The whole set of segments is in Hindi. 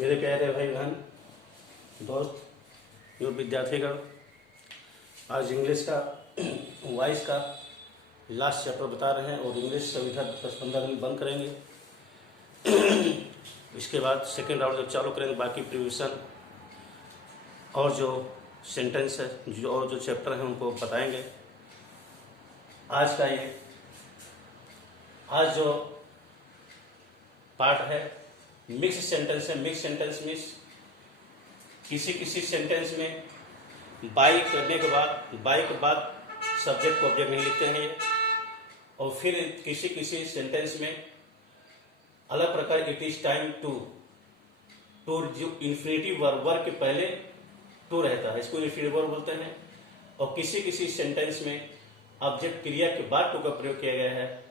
मेरे प्यारे भाई बहन दोस्त युवा विद्यार्थीगण, आज इंग्लिश का वॉइस का लास्ट चैप्टर बता रहे हैं और इंग्लिश सविधा 10-15 दिन बंद करेंगे। इसके बाद सेकेंड राउंड जब चालू करेंगे बाकी प्रिविजन और जो सेंटेंस है और जो चैप्टर हैं उनको बताएंगे। आज जो पार्ट है मिक्स सेंटेंस है। मिक्स सेंटेंस मीन्स किसी सेंटेंस में बाई करने के बाद सब्जेक्ट को ऑब्जेक्ट नहीं लिखते हैं ये, और फिर किसी सेंटेंस में अलग प्रकार इट इज टाइम टू जो इन्फिनिटिव वर्ब के पहले टू रहता है, इसको इन्फिनिटिव वर्ब बोलते हैं। और किसी सेंटेंस में ऑब्जेक्ट क्रिया के बाद टू का प्रयोग किया गया है,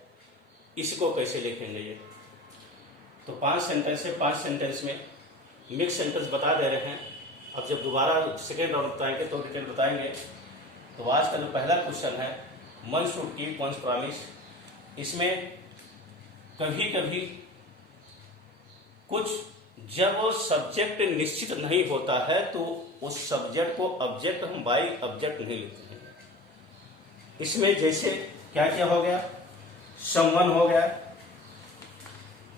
इसको कैसे लिखेंगे ये। तो 5 सेंटेंस है, 5 सेंटेंस में मिक्स सेंटेंस बता दे रहे हैं। अब जब दोबारा सेकेंड राउंड बताएंगे तो डिटेल बताएंगे। तो आज का जो पहला क्वेश्चन है one should keep one's promise. इसमें कभी कुछ जब वो सब्जेक्ट निश्चित नहीं होता है तो उस सब्जेक्ट को ऑब्जेक्ट हम बाई ऑब्जेक्ट नहीं लेते हैं। इसमें जैसे क्या क्या हो गया, समवन हो गया,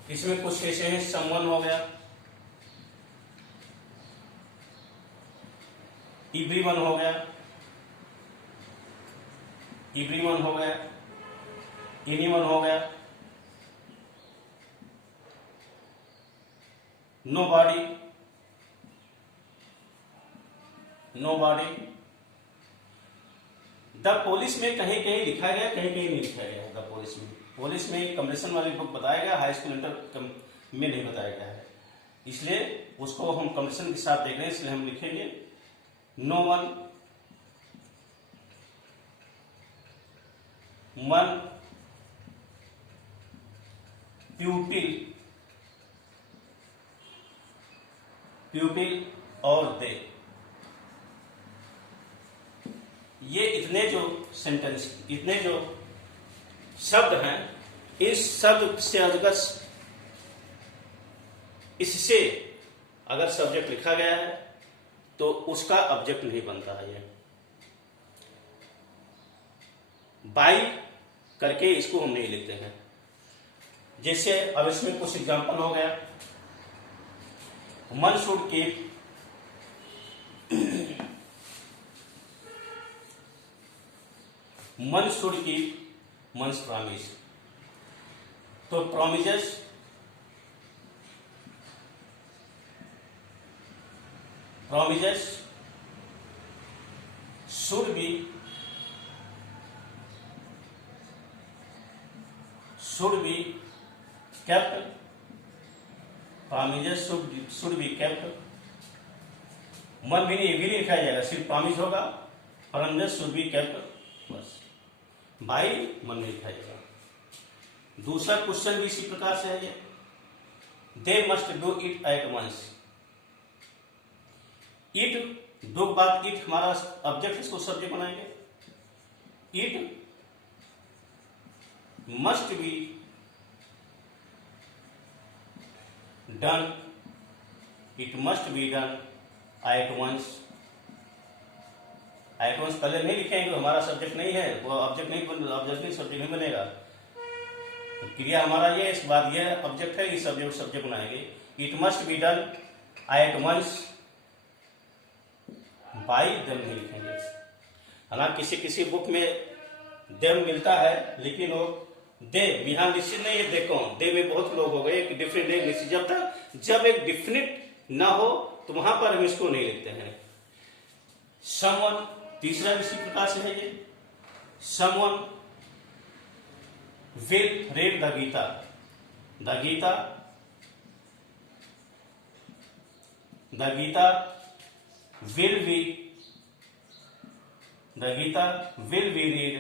इसमें कुछ कैसे हैं, समवन हो गया, एवरीवन हो गया, एवरीवन हो गया, एनीवन हो गया, नोबॉडी, द पुलिस में कहीं कहीं लिखा गया, कहीं कहीं नहीं लिखा गया। द पुलिस में कम्बिनेशन वाली बुक बताया गया, हाई स्कूल इंटर में नहीं बताया गया है, इसलिए उसको हम कम्बिनेशन के साथ देख रहे हैं, इसलिए हम लिखेंगे नो वन, प्यूपिल और दे। ये इतने जो शब्द हैं, इस शब्द से अगर इससे अगर सब्जेक्ट लिखा गया है तो उसका ऑब्जेक्ट नहीं बनता है। ये बाई करके इसको हम नहीं लिखते हैं। जैसे अब इसमें कुछ एग्जांपल हो गया, मन शुड कीप वन्स प्रॉमिस। तो promises should be kept, promises should be kept। मन भी नहीं लिखा जाएगा, सिर्फ प्रॉमिस होगा, promises should be kept, बस बाई मन नहीं लिखा जाएगा। दूसरा क्वेश्चन भी इसी प्रकार से है, they must do it at once. It दो बात, इट हमारा ऑब्जेक्ट, इसको सब्जेक्ट बनाएंगे। It must be done, at once. At once पहले नहीं लिखेंगे, हमारा सब्जेक्ट नहीं है, वो ऑब्जेक्ट नहीं सब्जेक्ट नहीं बनेगा। क्रिया हमारा ये, इस बात ये ऑब्जेक्ट है, इस सब्जेक्ट बनाएंगे। It must be done at once by them नहीं लिखेंगे। हालांकि किसी बुक में देम मिलता है, लेकिन वो दे यहाँ निश्चित नहीं है। दे कौन, दे में बहुत लोग हो गए, एक डिफरेंट निश्चित। जब एक डिफिनिट ना हो तो वहां पर हम इसको नहीं लिखते हैं। समवन, तीसरा इसी प्रकार से है ये, someone will read the Gita. The Gita will be read।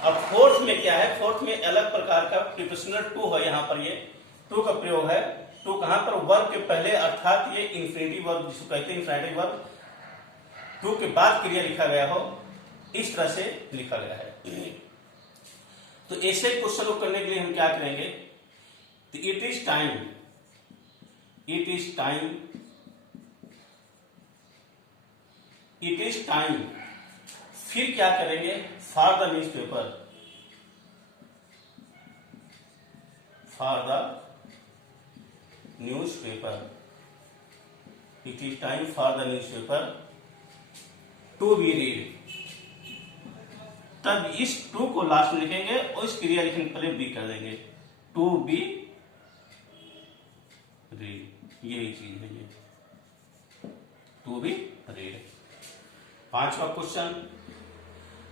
अब फोर्थ में क्या है, फोर्थ में अलग प्रकार का प्रीपोजिशनल टू है। यहां पर ये टू का प्रयोग है। टू कहां पर, वर्ब के पहले, अर्थात ये इन्फिनिटिव वर्ब जिसको कहते हैं, इन्फिनिटिव वर्ब टू के बाद क्रिया लिखा गया हो, इस तरह से लिखा गया है। तो ऐसे क्वेश्चन को करने के लिए हम क्या करेंगे, तो इट इज टाइम फिर क्या करेंगे, for the newspaper, it is time for the newspaper to be read. तब इस टू को लास्ट में लिखेंगे और इस क्रिया लिखने के पहले बी कर देंगे, टू बी रीड, यही चीज है ये, टू बी रीड। 5वां question,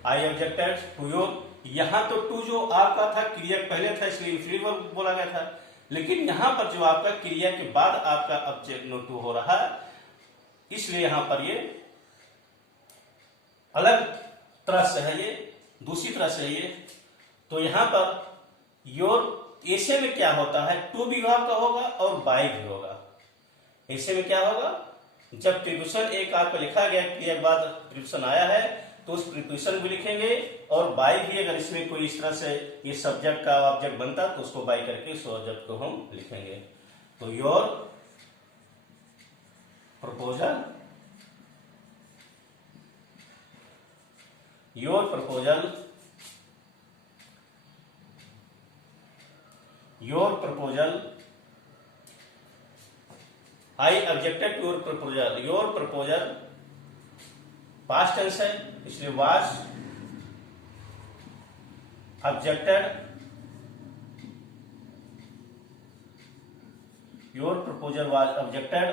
I objected to your, यहां तो टू जो आपका था क्रिया पहले था इसलिए इंफिनिट वर्ब बोला गया था, लेकिन यहां पर जो आपका क्रिया के बाद आपका ऑब्जेक्ट नो टू हो रहा है, इसलिए यहां पर ये अलग तरह से है, ये दूसरी तरह से है ये। तो यहां पर योर ऐसे में क्या होता है, टू भी आपका होगा और बाय भी होगा। ऐसे में क्या होगा, जब प्रीपोजिशन एक आपका लिखा गया क्रिया के बाद प्रीपोजिशन आया है तो उस प्रीपोजिशन भी लिखेंगे, और बाय भी अगर इसमें कोई इस तरह से ये सब्जेक्ट का ऑब्जेक्ट बनता तो उसको बाय करके उस ऑब्जेक्ट को हम लिखेंगे। तो your proposal I objected to your proposal past tense है इसलिए was objected, your proposal was objected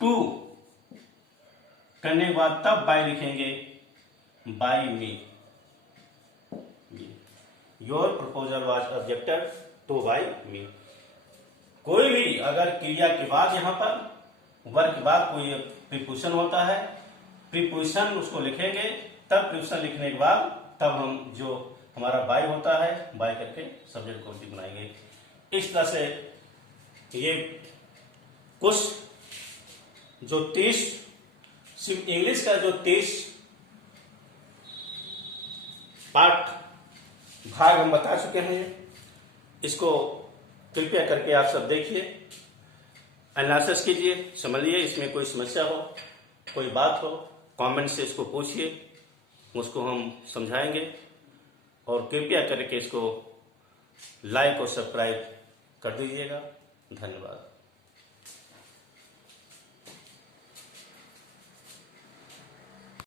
to करने के बाद तब बाय लिखेंगे, by me, your proposal was objected to by me. कोई भी अगर क्रिया के बाद यहां पर वर्ब के बाद कोई प्रीपोजिशन होता है, प्रीपोजिशन उसको लिखेंगे, तब प्रीपोजिशन लिखने के बाद तब हम जो हमारा बाय होता है बाय करके सब्जेक्ट को बनाएंगे। इस तरह से ये कुछ जो 30 सिर्फ इंग्लिश का जो 30 पार्ट भाग हम बता चुके हैं, इसको कृपया करके आप सब देखिए, एनालिसिस कीजिए, समझिए, इसमें कोई समस्या हो, कोई बात हो, कमेंट से इसको पूछिए, उसको हम समझाएंगे। और कृपया करके इसको लाइक और सब्सक्राइब कर दीजिएगा। धन्यवाद।